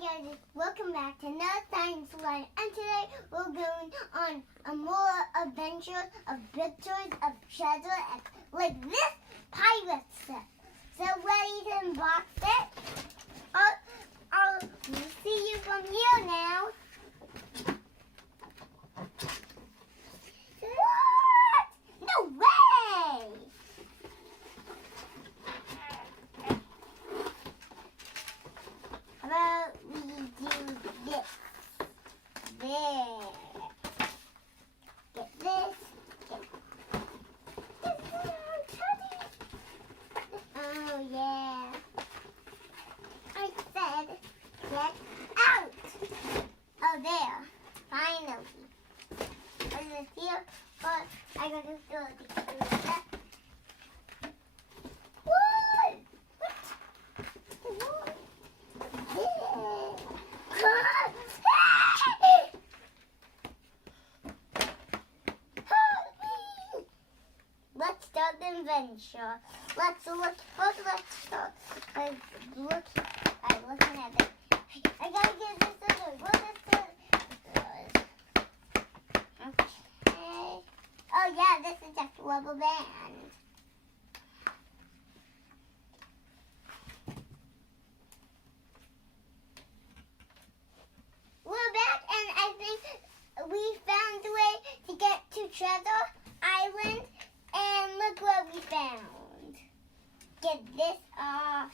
guys, welcome back to another Science Line, and today we're going on a more adventure of big toys of treasure and like this pirate set. So ready to unbox it? I'll see you from here now. What? No way! How about we do this? There. Get this. Get this. Oh yeah. I said get out. Oh there. Finally. Is it here? But I gotta do it. What? What? Let's start the adventure. Let's start. Look, I'm looking at it. I gotta get this scissors. What is this? Okay. Oh yeah, this is just a rubber band. We're back, and I think we found a way to get to Treasure Island. And look what we found. Get this off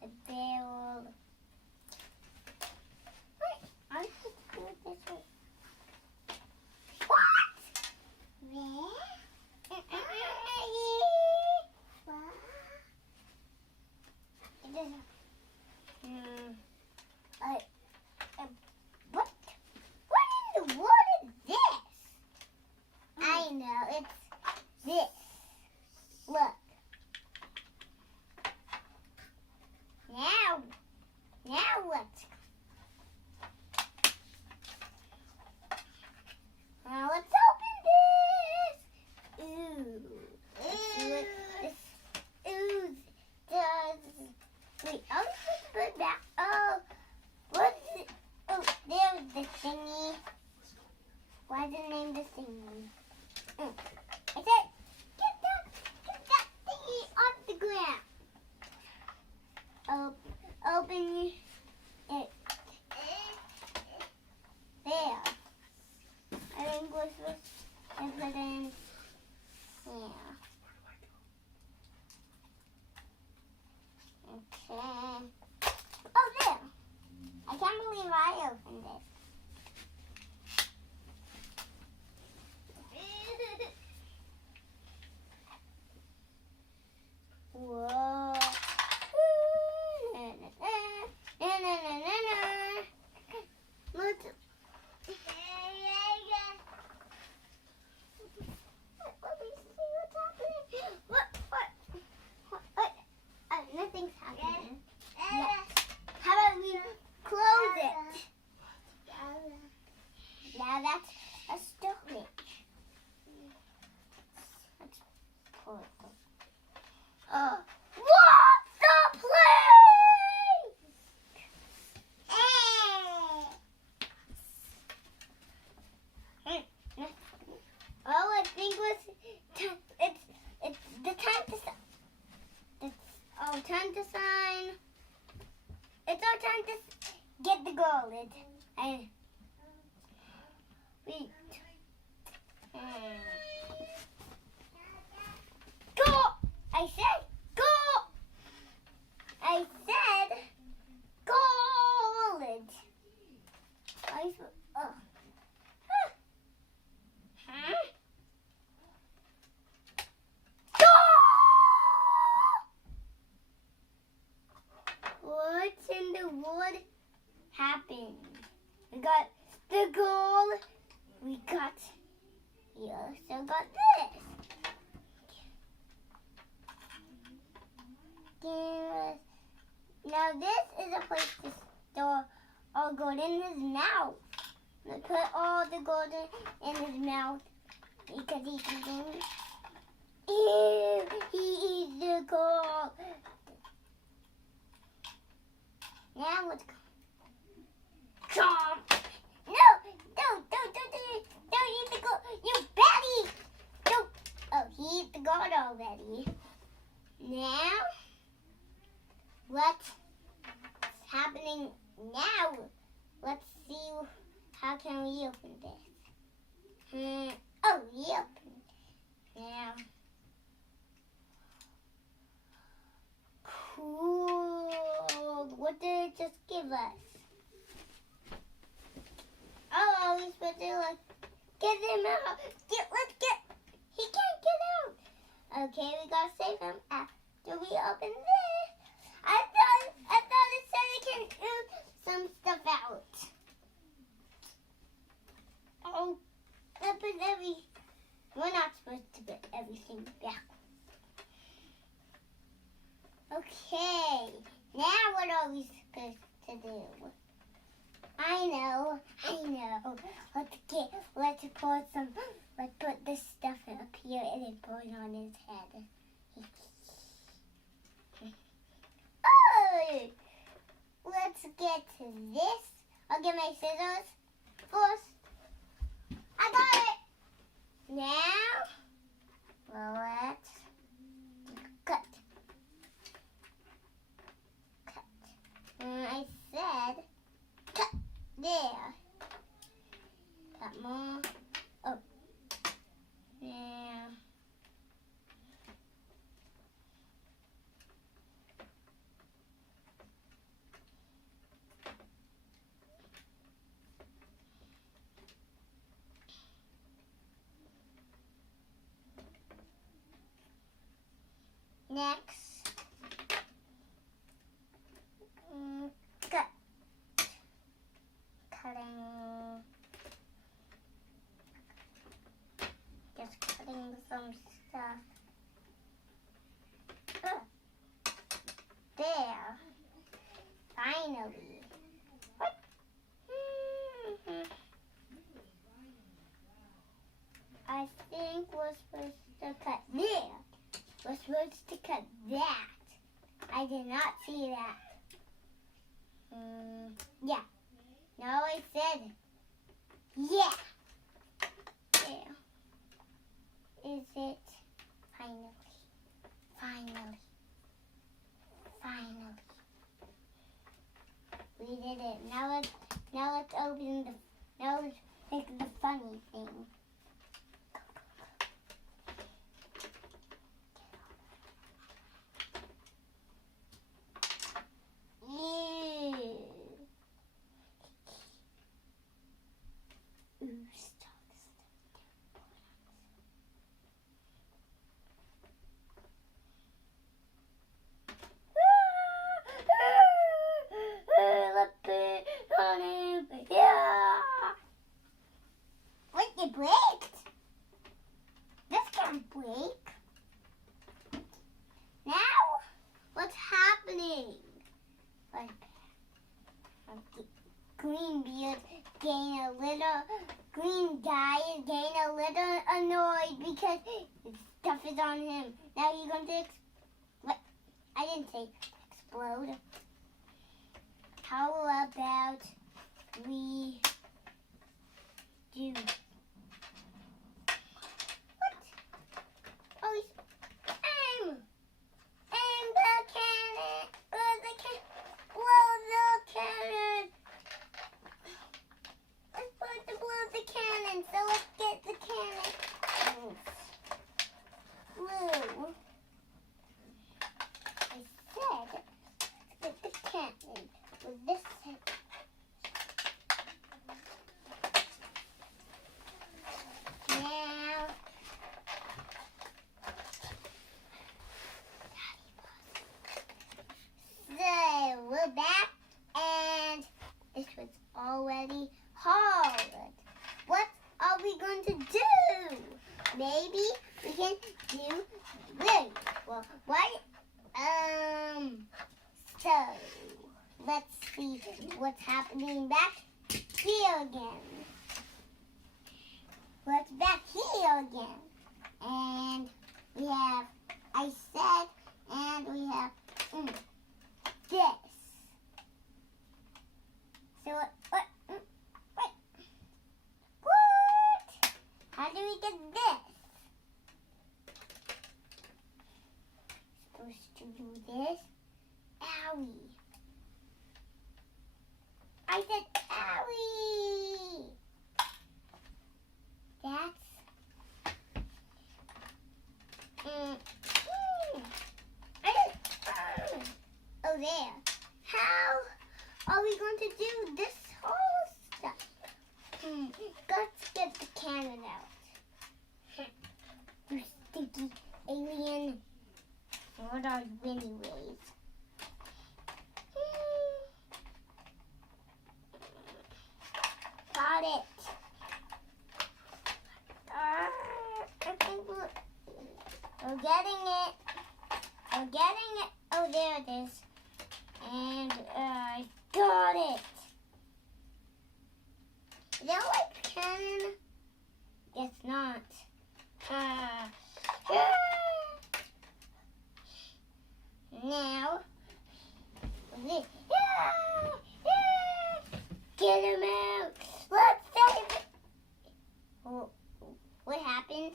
the barrel. Wait, I'm supposed to do it this way. What? Where? What? What in the world is this? I know, it's this. Look. Now let's open this. Ooh. Look, this ooze does. Wait, I'll just put it back. Oh, what's it? Oh, there's the thingy. Why is it named the thingy? I said, get that thingy off the ground. Open it. There. I think we're supposed to put it in here. Okay. Oh, there. I can't believe I opened it. Whoa. Look. Let me see what's happening. What? Nothing's happening. Yes. How about we close it? Now that's a storage. Let's pull it. What's the place? Oh, I think it's the time to sign. It's our time to sign. It's our time to get the gold. Wait. Go! I said go! I said gold! Go! What's in the wood happened? We got the gold. We also got this. Now this is a place to store all gold in his mouth. We put all the gold in his mouth because he can. Ew, he eats the gold. Now let's go. Okay, now let's see how can we open this. Oh, we opened it. Now, cool. What did it just give us? Oh, we're supposed to get him out. Let's get. He can't get out. Okay, we gotta save him after we open this. I thought it said it can do some stuff out. Oh, we're not supposed to put everything back. Okay, now what are we supposed to do? I know. Let's put this stuff up here and then put it on his head. Oh! Let's get to this. I'll get my scissors first. I got it! Now, let's cut. I said cut. There. Got more. Oh. Now. Next, cut. Cutting. Just cutting some stuff. There. Finally. What? I think we're supposed to cut there. We're supposed to cut that. I did not see that. Yeah. No, I said, yeah. There. Is it? Finally. We did it. Now let's open now let's make the funny thing. It breaks. This can't break. Now, what's happening? Like, green beard green guy is getting a little annoyed because stuff is on him. Now you're going to what? I didn't say explode. How about we do? Back, and this was already hard. What are we going to do? Maybe we can do this. Well, what? So let's see what's happening back here again. What's back here again? And we have I said, and we have this. So what? How do we get this? Supposed to do this. Owie. How are we going to do this whole stuff? Let's get the cannon out. You stinky alien. What are you anyways? Got it. I think we're getting it. We're getting it. Oh, there it is. And I got it. Is that like cannon? Guess not. Now, this. Get him out. Let's save it. Oh, what happened?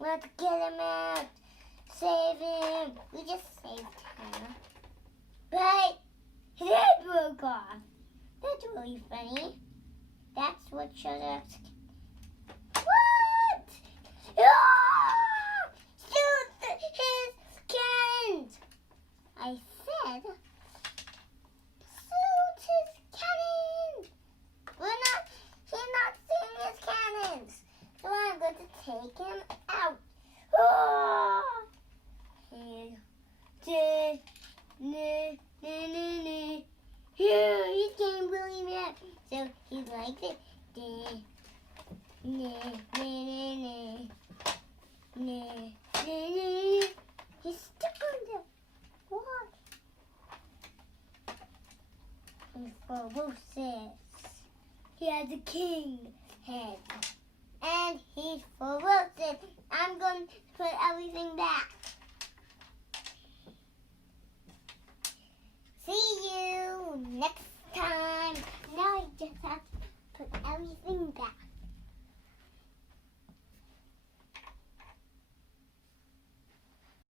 Let's get him out. Save him. We just saved him. But his head broke off. That's really funny. That's what shows us. What? Ah! Shoot his cannons. I said, shoot his cannons. He's not seeing his cannons. So I'm going to take him out. Ah! He's getting really mad. So he's like this. He's stuck on the wall. He's ferocious. He has a king head. And he's ferocious. I'm going to put everything back. See you next time. Now I just have to put everything back.